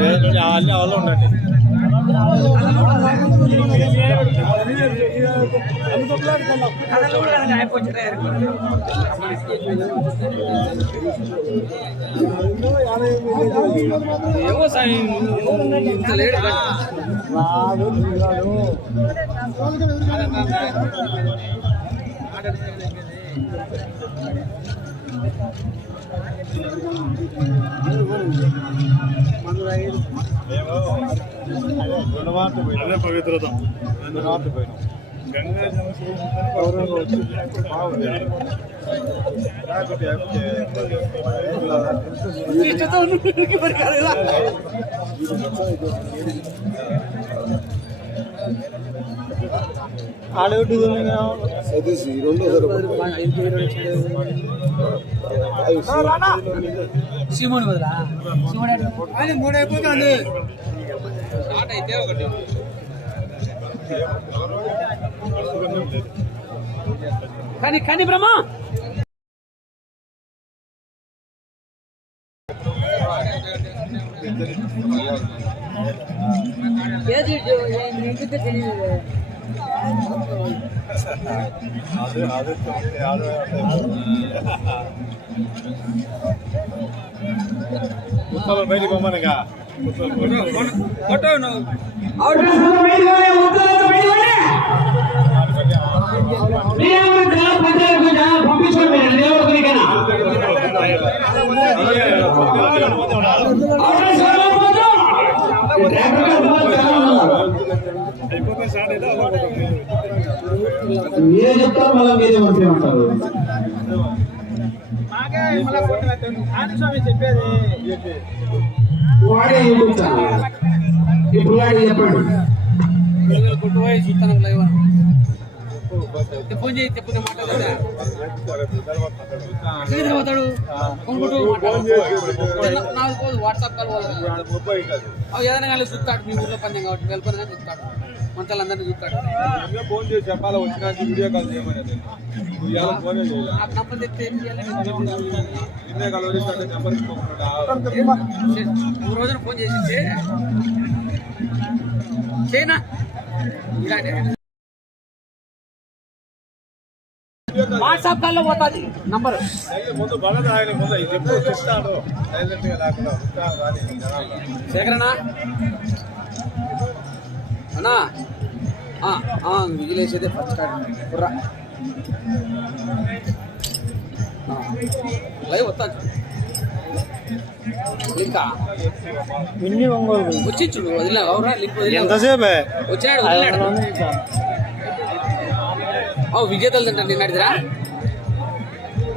అన్ని వాళ్ళు ఉండండి ఏమో సాయి ఇంత లేట్ అదే పవిత్రత రుణమార్త పోయినాం గంగా గౌరవంగా వచ్చి బాగుంది ఆడవిడ్డు సతీష్ రెండో సీమోని వదలా సీమోని మూడు అయిపోతుంది స్టార్ట్ అయితే ఒకటి కానీ కానీ బ్రహ్మ ఏది నీకు తెలియదు అది అది అది ఉత్తరం బయటికి పోమనిగా మీరే చెప్తారు మళ్ళీ మీరే మంత్రి అంటారు వాడే ఇప్పుడు వాడే చెప్పండి. ఫోన్ చేయి చెప్పు మాట్లాడదా పోతాడు నాకు పోదు వాట్సాప్ కాల్ అవి ఏదైనా కానీ చూస్తాడు మీ ఊర్లో పందెం కాబట్టి వెళ్ళిపోయిన కానీ చూస్తాడు. మంతలందరినీ చూస్తాడు. ఫోన్ చేసి చెప్పాలా వచ్చినాక వీడియో కాల్ చేయమని నాకు నంబర్ చెప్తే ఏం చేయాలి? రోజున ఫోన్ చేసి చేయనా వాట్సాప్ కాల్లో పోతుంది. నంబర్. శేఖరనా అన్నా? విజిలేసేదే ఫస్ట్ కార్డ్ కుర్రా. లైవ్ వస్తాను లింకా? మిన్ని ఒంగోలు. వచ్చి చూడు వదిలే లింక్ వదిలే ఎంతసేపే? వచ్చినాడు వదిలినాడు. ఓ విజేతలు తింటా నిన్నటిదిరా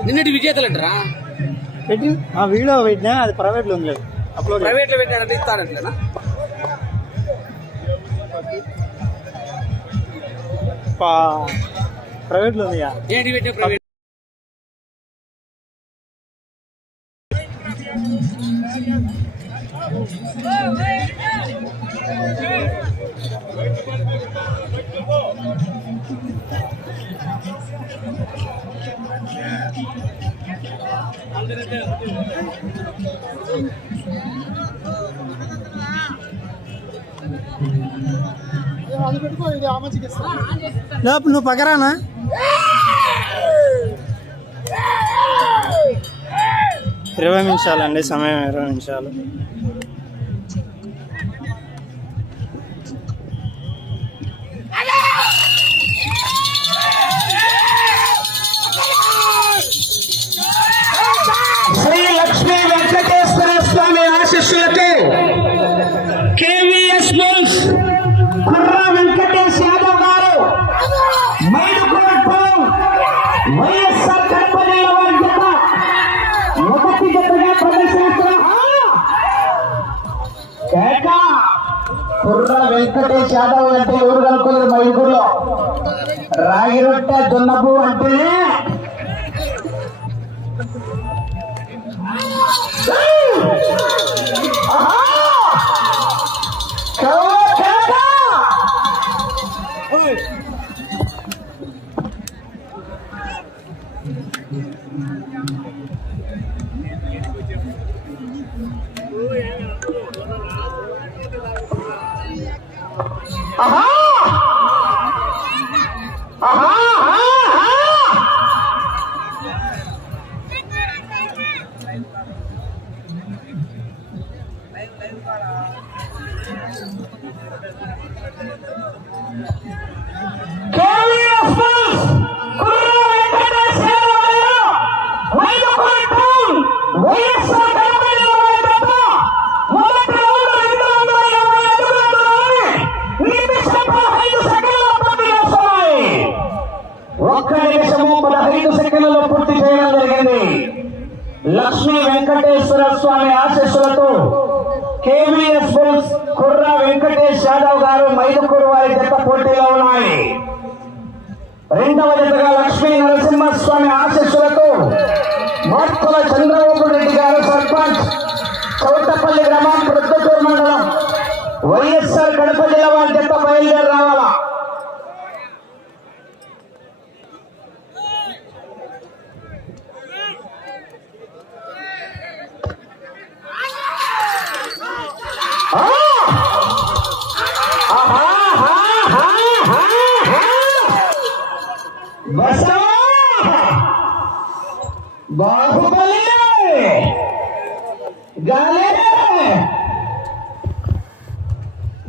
నిన్నటి విజేతలు అంటారా పెట్టి ఆ వీడియో పెట్టినా అది ప్రైవేట్ లో ఉంది లేదు అప్లోడ్ ప్రైవేట్ లో పెట్టారంటే ఇస్తారంటేనా ప్రైవేట్ లో ఉంది ఇక. ఏంటి పెట్టే ప్రైవేట్ లేపు నువ్వు పగరానా? ఇరవై నిమిషాలండి సమయం ఇరవై నిమిషాలు. వైఎస్ఆర్ కడప జిల్లా వారి జత మొదటి జతగా ప్రదర్శిస్తున్న కుర్ర వెంకటేష్ యాదవ్ అంటే ఎవరు కనుక్కోలేరు మైదుగురులో రాగి రొట్టె దున్నపు అంటే రెండవ జతగా లక్ష్మీ నరసింహస్వామి ఆశీస్సులతో మార్పుల చంద్రబాబు రెడ్డి గారు సర్పంచ్ చౌటపల్లి గ్రామం ప్రొద్దుటూరు మండలం. వైఎస్ఆర్ కడప జిల్లా వారి జత బయలుదేరి రావాలా?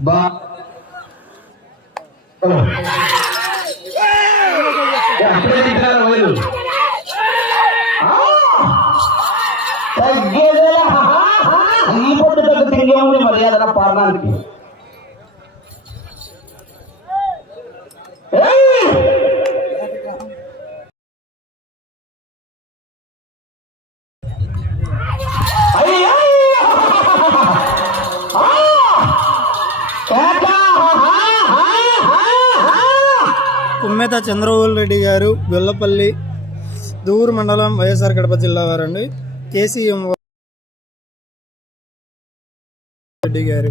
বা மரியாதை చేనేత చంద్రబాబు రెడ్డి గారు గొల్లపల్లి దూరు మండలం వైఎస్ఆర్ కడప జిల్లా వారండి. కేసీఎం రెడ్డి గారు.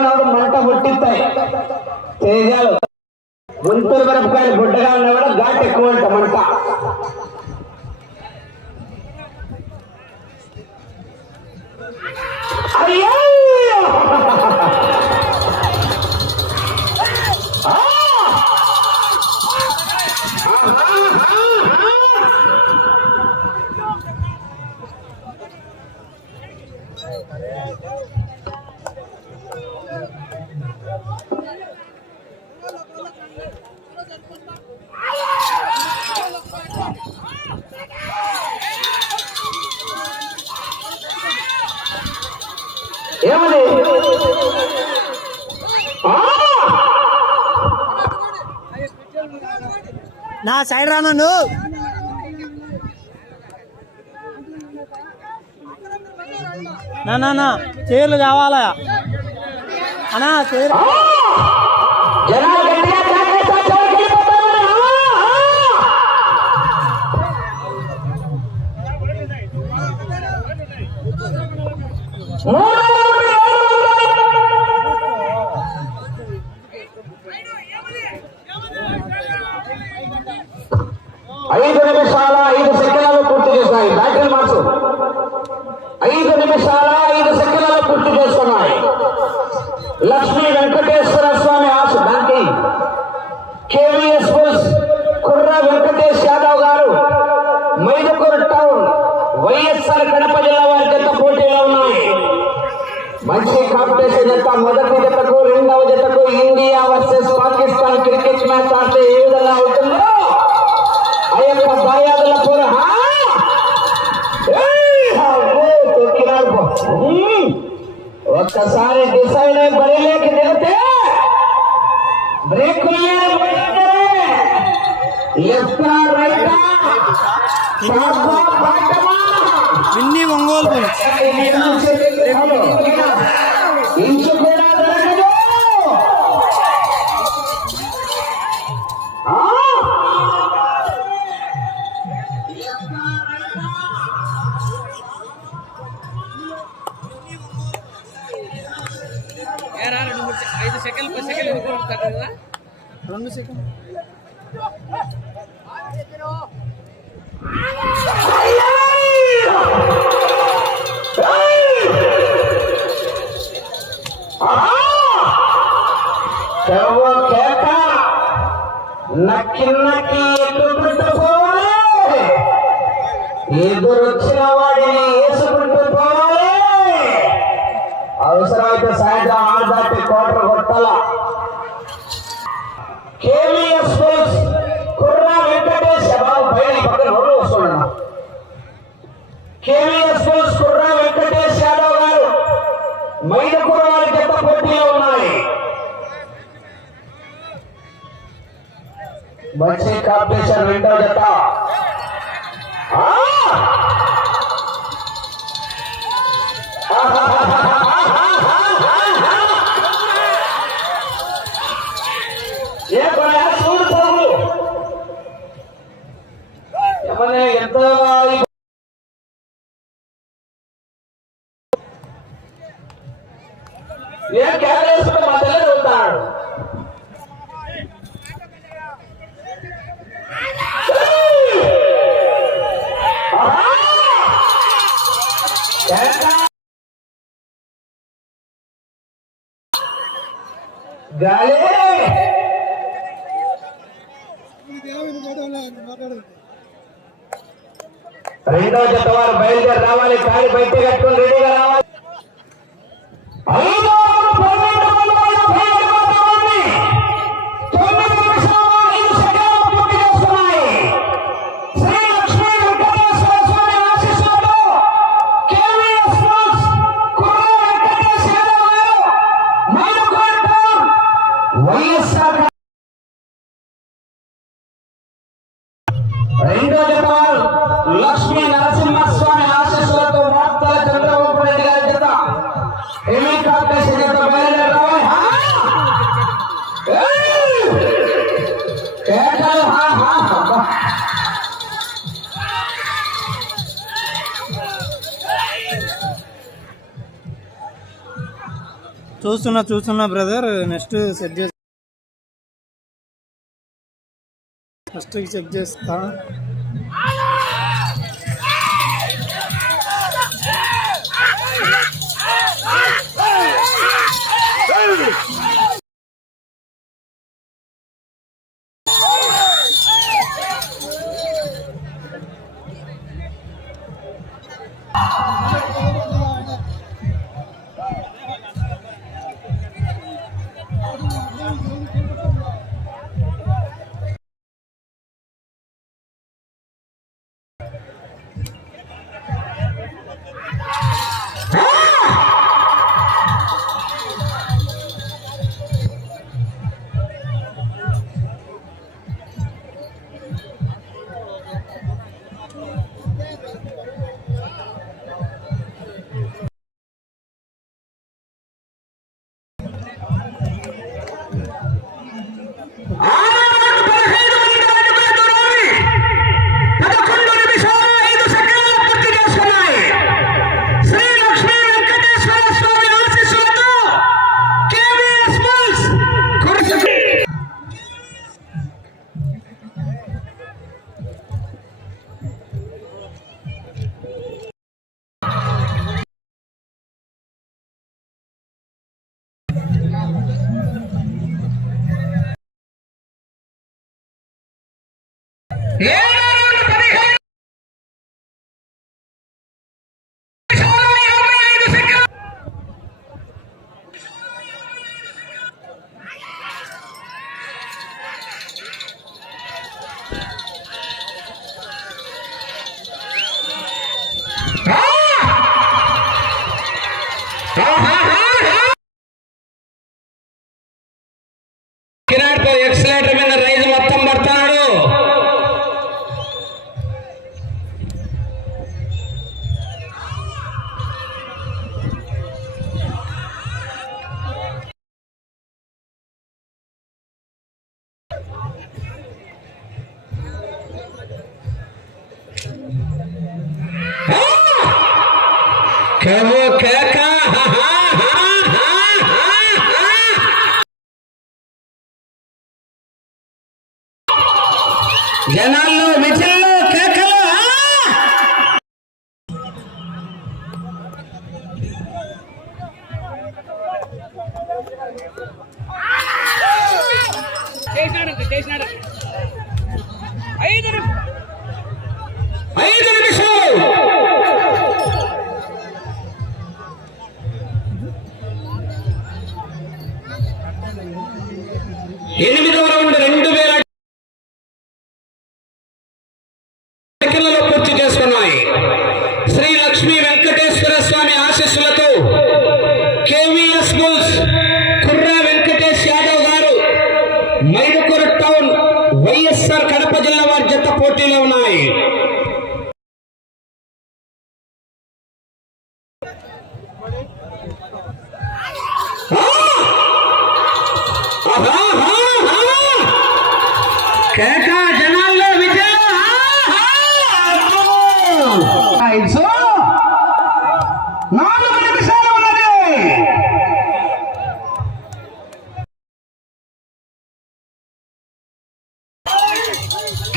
నాడు మంట పుట్టిస్తాయి. తేజాలు. గుంటూరు మిరపకాయలు గుడ్డగా ఉన్నా కూడా ఘాట్ ఎక్కువ అంట మంట. నా సైడ్ రాను నా నా చీరలు కావాలా అనా చీర Oh! నిమిషాల ఐదు సెకండ్లలో పూర్తి చేశాయి బ్యాటరీ మార్క్స్ ఐదు నిమిషాల ఐదు సెకండ్లలో పూర్తి చేస్తున్నాయి. లక్ష్మీ వెంకటేశ్వర এই চোখ Yeah. చూస్తున్నా చూస్తున్నా బ్రదర్ నెక్స్ట్ సెట్ చేస్తా. ఫస్ట్ చెక్ చేస్తా. Yeah! Provocado. ఎనిమిదవ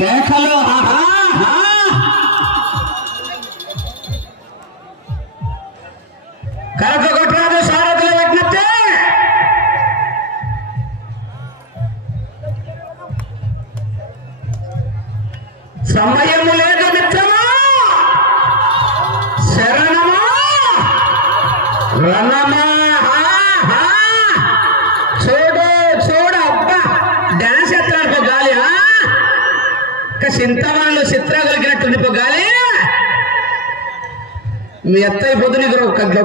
కేకలు ఆహా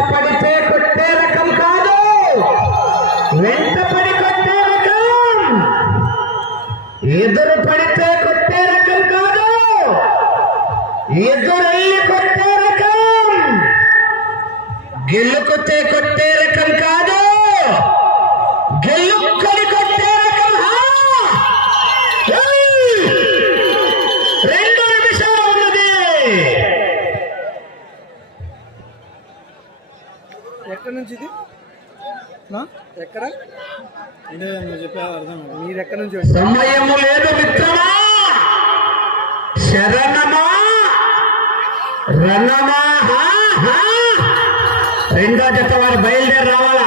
పడితే కొట్టే రకం కాదు. వెంట పడి కొట్టే రకం. ఎదురు పడితే కొట్టే రకం కాదు. ఎదురెళ్ళి కొట్టే రకం. గెలుకుతే కొట్టే రకం కాదు. ఎక్కడ? మీరు ఎక్కడ నుంచి సమయము లేదు మిత్రమా? శరణమా? రణమా? రెండో జత వారు బయలుదేరి రావాలా?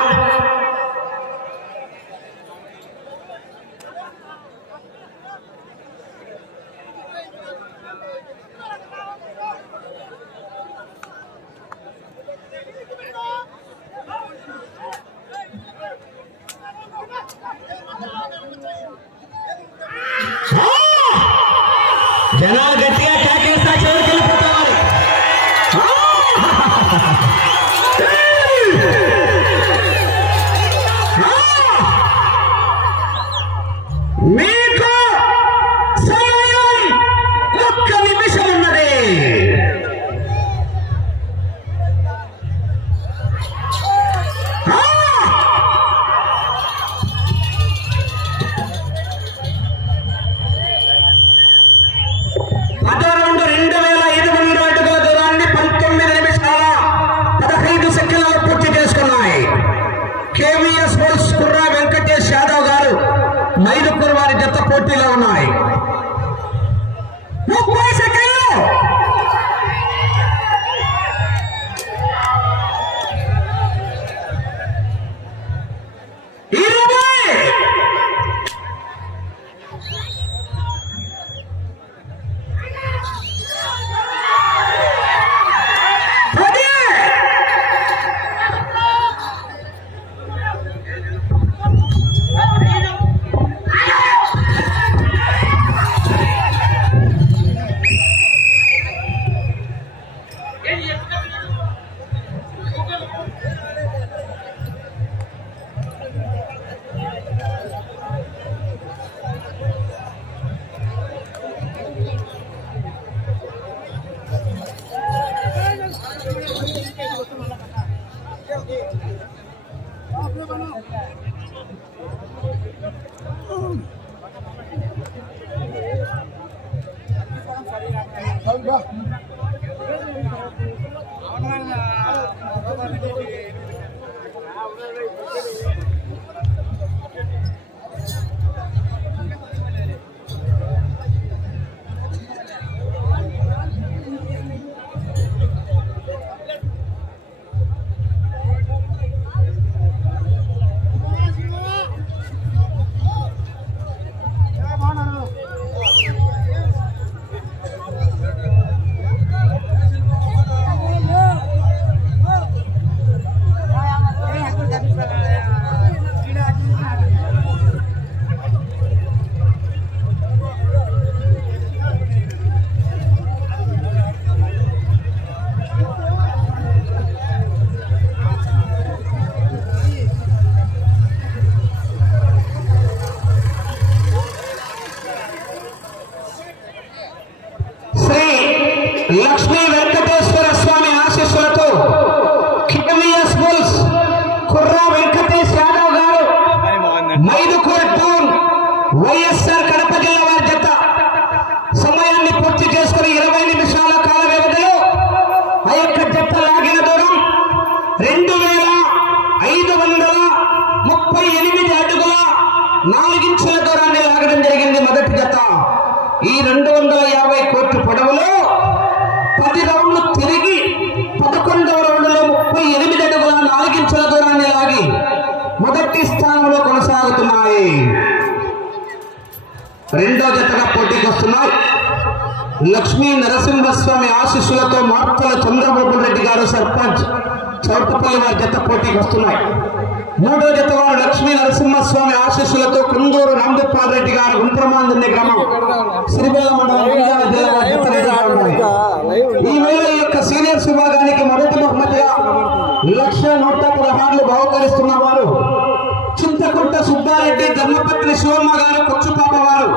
頑張れ! లక్ష్మీ నరసింహస్వామి ఆశీస్సులతో మార్తల చంద్రబాబు రెడ్డి గారు సర్పంచ్ చౌటపల్లి వారి జత పోటీకి వస్తున్నాయి. మూడో జత వారు లక్ష్మీ నరసింహస్వామి ఆశీస్సులతో కుందూరు రామగోపాల్ రెడ్డి గారు గుంట్రమాందని గ్రామం. సిరిబెల్ల మండలం ఈ వేళ యొక్క సీనియర్స్ విభాగానికి మొదటి బహుమతిగా లక్ష నూట పదహారులు బహుకరిస్తున్న వారు చింతకుంట సుబ్బారెడ్డి ధర్మపత్ని శివమ్మ గారు కొచ్చుపాప వారు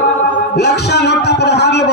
లక్ష నూట పదహారులు